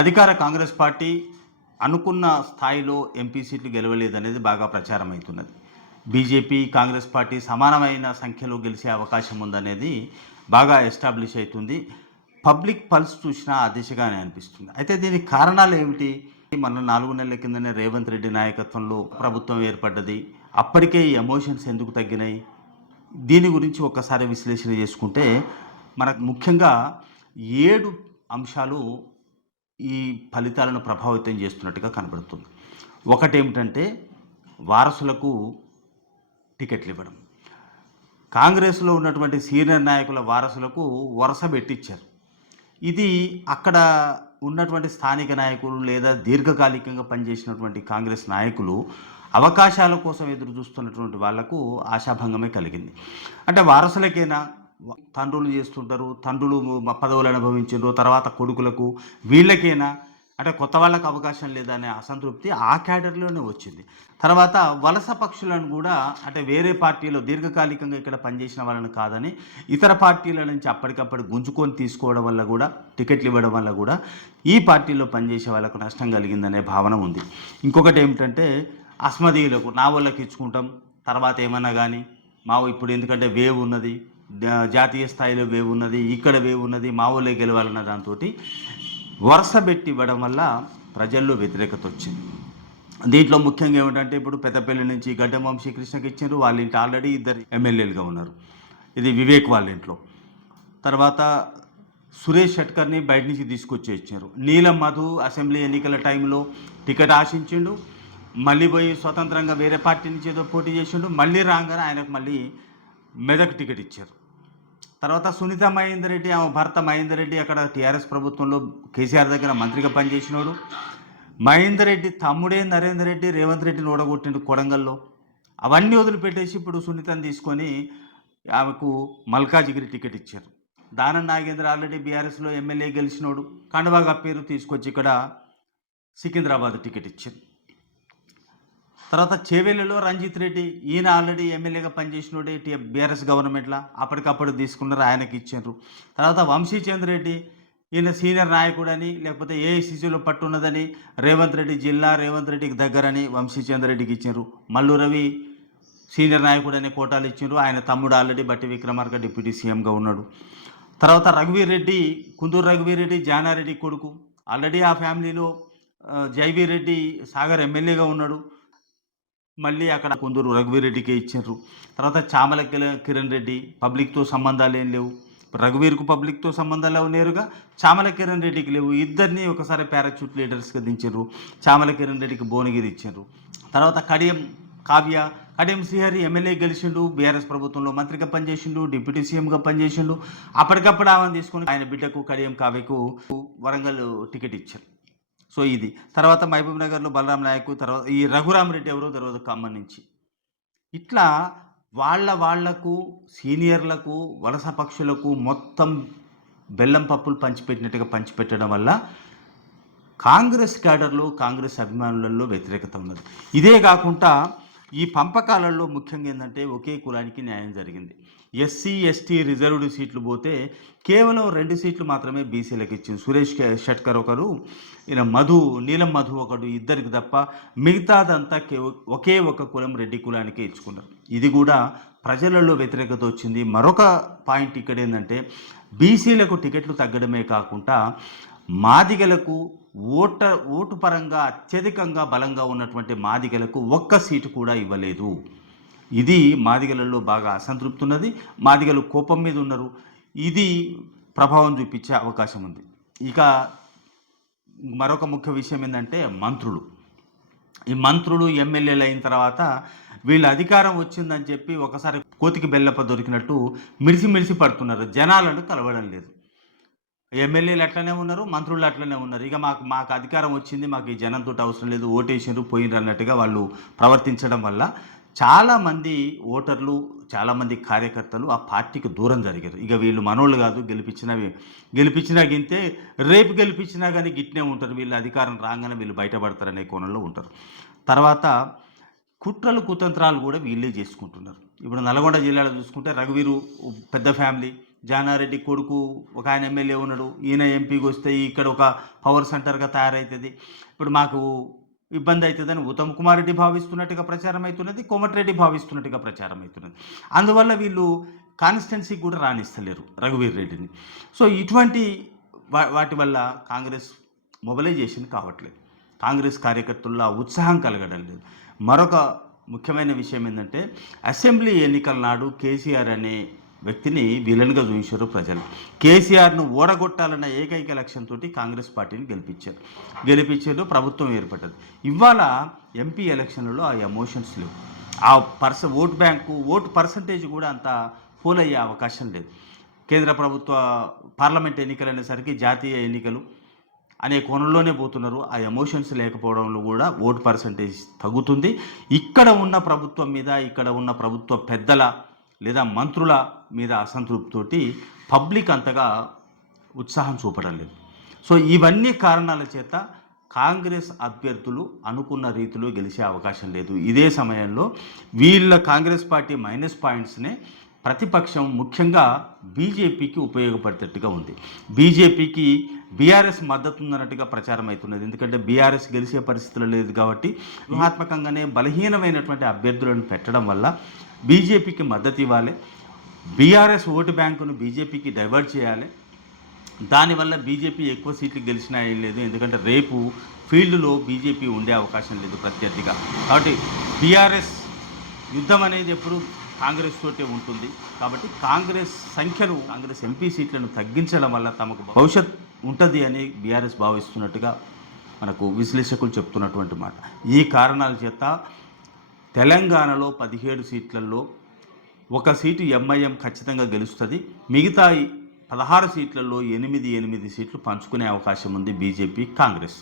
అధికార కాంగ్రెస్ పార్టీ అనుకున్న స్థాయిలో ఎంపీ సీట్లు గెలవలేదనేది బాగా ప్రచారం అవుతున్నది బీజేపీ కాంగ్రెస్ పార్టీ సమానమైన సంఖ్యలో గెలిచే అవకాశం ఉందనేది బాగా ఎస్టాబ్లిష్ అవుతుంది. పబ్లిక్ పల్స్ చూసినా ఆ దిశగానే అనిపిస్తుంది. అయితే దీనికి కారణాలు ఏమిటి? మన నాలుగు నెలల కిందనే రేవంత్ రెడ్డి నాయకత్వంలో ప్రభుత్వం ఏర్పడ్డది. అప్పటికే ఈ ఎమోషన్స్ ఎందుకు తగ్గినాయి? దీని గురించి ఒక్కసారి విశ్లేషణ చేసుకుంటే మనకు ముఖ్యంగా ఏడు అంశాలు ఈ ఫలితాలను ప్రభావితం చేస్తున్నట్టుగా కనబడుతుంది. ఒకటేమిటంటే వారసులకు టికెట్లు ఇవ్వడం. కాంగ్రెస్లో ఉన్నటువంటి సీనియర్ నాయకుల వారసులకు వరుస పెట్టించారు ఇది అక్కడ ఉన్నటువంటి స్థానిక నాయకులు లేదా దీర్ఘకాలికంగా పనిచేసినటువంటి కాంగ్రెస్ నాయకులు అవకాశాల కోసం ఎదురు చూస్తున్నటువంటి వాళ్ళకు ఆశాభంగమే కలిగింది. అంటే వారసులకైనా? తండ్రులు చేస్తుంటారు. తండ్రులు పదవులు అనుభవించారు తర్వాత కొడుకులకు వీళ్ళకైనా? అంటే కొత్త వాళ్ళకి అవకాశం లేదనే అసంతృప్తి ఆ క్యాడర్లోనే వచ్చింది. తర్వాత వలస పక్షులను కూడా అంటే వేరే పార్టీలో దీర్ఘకాలికంగా ఇక్కడ పనిచేసిన వాళ్ళని కాదని ఇతర పార్టీల నుంచి అప్పటికప్పుడు గుంజుకొని తీసుకోవడం వల్ల కూడా టికెట్లు ఇవ్వడం వల్ల కూడా ఈ పార్టీలో పనిచేసే వాళ్ళకు నష్టం కలిగిందనే భావన ఉంది. ఇంకొకటి ఏమిటంటే అస్మదీయులకు నా వాళ్ళకి ఇచ్చుకుంటాం. తర్వాత ఏమన్నా కానీ మా ఇప్పుడు ఎందుకంటే వేవ్ ఉన్నది జాతీయ స్థాయిలో వేవ్ ఉన్నది ఇక్కడ వేవ్ ఉన్నది మా ఊళ్ళే గెలవాలన్న దాంతో వరుస పెట్టి ఇవ్వడం వల్ల ప్రజల్లో వ్యతిరేకత వచ్చింది. దీంట్లో ముఖ్యంగా ఏమిటంటే ఇప్పుడు పెద్దపల్లి నుంచి గడ్డం వంశీ కృష్ణకి ఇచ్చారు వాళ్ళ ఇంటి ఆల్రెడీ ఇద్దరు ఎమ్మెల్యేలుగా ఉన్నారు. ఇది వివేక్ వాళ్ళ ఇంట్లో. తర్వాత సురేష్ షట్కర్ని బయట నుంచి తీసుకొచ్చి ఇచ్చారు. నీలం మధు అసెంబ్లీ ఎన్నికల టైంలో టికెట్ ఆశించిండు మళ్ళీ పోయి స్వతంత్రంగా వేరే పార్టీ నుంచి ఏదో పోటీ చేసిండు మళ్ళీ రాగానే ఆయనకు మళ్ళీ మెదక్ టికెట్ ఇచ్చారు. తర్వాత సునీత మహేందర్ రెడ్డి ఆమె భర్త మహేందర్ రెడ్డి అక్కడ టీఆర్ఎస్ ప్రభుత్వంలో కేసీఆర్ దగ్గర మంత్రిగా పనిచేసినాడు. మహేందర్ రెడ్డి తమ్ముడే నరేందర్ రెడ్డి రేవంత్ రెడ్డిని ఓడగొట్టిండు కొడంగల్లో. అవన్నీ వదిలిపెట్టేసి ఇప్పుడు సునీతను తీసుకొని ఆమెకు మల్కాజిగిరి టికెట్ ఇచ్చారు. దానం నాగేంద్ర ఆల్రెడీ బీఆర్ఎస్లో ఎమ్మెల్యే గెలిచినోడు. కండవా పేరు తీసుకొచ్చి ఇక్కడ సికింద్రాబాద్ టికెట్ ఇచ్చారు. తర్వాత చేవెళ్ళలో రంజిత్ రెడ్డి ఈయన ఆల్రెడీ ఎమ్మెల్యేగా పనిచేసినోడే టీ బీఆర్ఎస్ గవర్నమెంట్లో అప్పటికప్పుడు తీసుకున్నారు ఆయనకి ఇచ్చారు తర్వాత వంశీచంద్ర రెడ్డి ఈయన సీనియర్ నాయకుడని లేకపోతే ఏఐసిసిలో పట్టున్నదని రేవంత్ రెడ్డి జిల్లా రేవంత్ రెడ్డికి దగ్గరని వంశీచంద్ర రెడ్డికి ఇచ్చారు మల్లు రవి సీనియర్ నాయకుడు అనే కోటాలు ఇచ్చారు ఆయన తమ్ముడు ఆల్రెడీ బట్టి విక్రమార్క డిప్యూటీ సీఎంగా ఉన్నాడు. తర్వాత రఘువీర్ రెడ్డి కుందూరు రఘువీర్ రెడ్డి జానారెడ్డి కొడుకు. ఆల్రెడీ ఆ ఫ్యామిలీలో ఆ, జైవీర్ రెడ్డి సాగర్ ఎమ్మెల్యేగా ఉన్నాడు. మళ్ళీ అక్కడ కొందరు రఘువీర్ రెడ్డికే ఇచ్చారు తర్వాత చామల కిరణ్ రెడ్డి పబ్లిక్తో సంబంధాలు ఏం లేవు. రఘువీర్కు పబ్లిక్తో సంబంధాలు లేవు నేరుగా చామల కిరణ్ రెడ్డికి లేవు. ఇద్దరిని ఒకసారి పారాచూట్ లీడర్స్గా దించారు చామల కిరణ్ రెడ్డికి భువనగిరి ఇచ్చారు తర్వాత కడియం కావ్య కడియం శ్రీహరి ఎమ్మెల్యే గెలిచిండు బీఆర్ఎస్ ప్రభుత్వంలో మంత్రిగా పనిచేసిండు డిప్యూటీ సీఎంగా పనిచేసిండు. అప్పటికప్పుడు ఆమెను తీసుకొని ఆయన బిడ్డకు కడియం కావ్యకు వరంగల్ టికెట్ ఇచ్చారు. సో ఇది. తర్వాత మహబూబ్ నగర్లో బలరాం నాయక్ తర్వాత ఈ రఘురామ్ రెడ్డి ఎవరో తర్వాత ఖమ్మం నుంచి. ఇట్లా వాళ్ళ వాళ్ళకు సీనియర్లకు వలస పక్షులకు మొత్తం బెల్లం పప్పులు పంచిపెట్టినట్టుగా పంచిపెట్టడం వల్ల కాంగ్రెస్ క్యాడర్లు కాంగ్రెస్ అభిమానులలో వ్యతిరేకత ఉన్నది. ఇదే కాకుండా ఈ పంపకాలలో ముఖ్యంగా ఏంటంటే ఒకే కులానికి న్యాయం జరిగింది. ఎస్సీ ఎస్టీ రిజర్వ్డ్ సీట్లు పోతే కేవలం రెండు సీట్లు మాత్రమే బీసీలకు ఇచ్చింది. సురేష్ కే- షట్కర్ ఒకరు ఈయన మధు నీలం మధు ఒకడు ఇద్దరికి తప్ప మిగతాదంతా కే ఒకే ఒక కులం రెడ్డి కులానికే ఇచ్చుకున్నారు. ఇది కూడా ప్రజలలో వ్యతిరేకత వచ్చింది. మరొక పాయింట్ ఇక్కడ ఏంటంటే బీసీలకు టికెట్లు తగ్గడమే కాకుండా మాదిగలకు ఓట ఓటు పరంగా అత్యధికంగా బలంగా ఉన్నటువంటి మాదిగలకు ఒక్క సీటు కూడా ఇవ్వలేదు. ఇది మాదిగలలో బాగా అసంతృప్తి ఉన్నది మాదిగలు కోపం మీద ఉన్నారు. ఇది ప్రభావం చూపించే అవకాశం ఉంది. ఇక మరొక ముఖ్య విషయం ఏంటంటే మంత్రులు. ఈ మంత్రులు ఎమ్మెల్యేలు అయిన తర్వాత వీళ్ళ అధికారం వచ్చిందని చెప్పి ఒకసారి కోతికి బెల్లప్ప దొరికినట్టు మిడిసి మిడిసి పడుతున్నారు. జనాలను కలవడం లేదు. ఎమ్మెల్యేలు అట్లనే ఉన్నారు మంత్రులు అట్లనే ఉన్నారు. ఇక మాకు మాకు అధికారం వచ్చింది మాకు ఈ జనంతో అవసరం లేదు ఓటేషన్ పోయినారు అన్నట్టుగా వాళ్ళు ప్రవర్తించడం వల్ల చాలామంది ఓటర్లు చాలామంది కార్యకర్తలు ఆ పార్టీకి దూరం జరిగారు. ఇక వీళ్ళు మనోళ్ళు కాదు గెలిపించినా గెలిపించినా గింతే రేపు గెలిపించినా కానీ గిట్నే ఉంటారు. వీళ్ళు అధికారం రాగానే వీళ్ళు బయటపడతారనే కోణంలో ఉంటారు. తర్వాత కుట్రలు కుతంత్రాలు కూడా వీళ్ళే చేసుకుంటున్నారు. ఇప్పుడు నల్గొండ జిల్లాలో చూసుకుంటే రఘువీరు పెద్ద ఫ్యామిలీ జానారెడ్డి కొడుకు ఒక ఆయన ఎమ్మెల్యే ఉన్నాడు ఈయన ఎంపీకి వస్తే ఇక్కడ ఒక పవర్ సెంటర్గా తయారవుతుంది ఇప్పుడు మాకు ఇబ్బంది అవుతుందని ఉత్తమ్ కుమార్ రెడ్డి భావిస్తున్నట్టుగా ప్రచారం అవుతున్నది కోమటిరెడ్డి భావిస్తున్నట్టుగా ప్రచారం అవుతున్నది. అందువల్ల వీళ్ళు కాన్స్టిట్యున్సీకి కూడా రాణిస్తలేరు రఘువీర్ రెడ్డిని. సో ఇటువంటి వా- వాటి వల్ల కాంగ్రెస్ మొబిలైజేషన్ కావట్లేదు. కాంగ్రెస్ కార్యకర్తల్లో ఉత్సాహం కలగడం లేదు. మరొక ముఖ్యమైన విషయం ఏంటంటే అసెంబ్లీ ఎన్నికల నాడు కేసీఆర్ అనే వ్యక్తిని విలన్గా చూపించారు ప్రజలు. కేసీఆర్ను ఓడగొట్టాలన్న ఏకైక లక్ష్యంతో కాంగ్రెస్ పార్టీని గెలిపించారు. గెలిపించారు ప్రభుత్వం ఏర్పడ్డది. ఇవాళ ఎంపీ ఎలక్షన్లలో ఆ ఎమోషన్స్ లేవు. ఆ పర్స ఓట్ బ్యాంకు ఓటు పర్సంటేజ్ కూడా అంత ఫోల్ అయ్యే అవకాశం లేదు. కేంద్ర ప్రభుత్వ పార్లమెంట్ ఎన్నికలు అనేసరికి జాతీయ ఎన్నికలు అనే కోణంలోనే పోతున్నారు. ఆ ఎమోషన్స్ లేకపోవడంలో కూడా ఓటు పర్సంటేజ్ తగ్గుతుంది. ఇక్కడ ఉన్న ప్రభుత్వం మీద ఇక్కడ ఉన్న ప్రభుత్వ పెద్దల లేదా మంత్రుల మీద అసంతృప్తితోటి పబ్లిక్ అంతగా ఉత్సాహం చూపడం లేదు. సో ఇవన్నీ కారణాల చేత కాంగ్రెస్ అభ్యర్థులు అనుకున్న రీతిలో గెలిచే అవకాశం లేదు. ఇదే సమయంలో వీళ్ళ కాంగ్రెస్ పార్టీ మైనస్ పాయింట్స్నే ప్రతిపక్షం ముఖ్యంగా బీజేపీకి ఉపయోగపడేటట్టుగా ఉంది. బీజేపీకి బీఆర్ఎస్ మద్దతు ఉందన్నట్టుగా ప్రచారం అవుతున్నది. ఎందుకంటే బీఆర్ఎస్ గెలిచే పరిస్థితులు లేదు కాబట్టి వ్యూహాత్మకంగానే బలహీనమైనటువంటి అభ్యర్థులను పెట్టడం వల్ల బీజేపీకి మద్దతు ఇవ్వాలి. బీఆర్ఎస్ ఓటు బ్యాంకును బీజేపీకి డైవర్ట్ చేయాలి. దానివల్ల బీజేపీ ఎక్కువ సీట్లు గెలిచినా ఏం లేదు. ఎందుకంటే రేపు ఫీల్డ్లో బీజేపీ ఉండే అవకాశం లేదు ప్రత్యర్థిగా. కాబట్టి బీఆర్ఎస్ యుద్ధం అనేది ఎప్పుడు కాంగ్రెస్ తోటే ఉంటుంది. కాబట్టి కాంగ్రెస్ సంఖ్యను కాంగ్రెస్ ఎంపీ సీట్లను తగ్గించడం వల్ల తమకు భవిష్యత్ ఉంటుంది అని బీఆర్ఎస్ భావిస్తున్నట్టుగా మనకు విశ్లేషకులు చెప్తున్నటువంటి మాట. ఈ కారణాల చేత తెలంగాణలో పదిహేడు సీట్లలో ఒక సీటు ఎంఐఎం ఖచ్చితంగా గెలుస్తుంది. మిగతా పదహారు సీట్లలో ఎనిమిది ఎనిమిది సీట్లు పంచుకునే అవకాశం ఉంది బీజేపీ కాంగ్రెస్.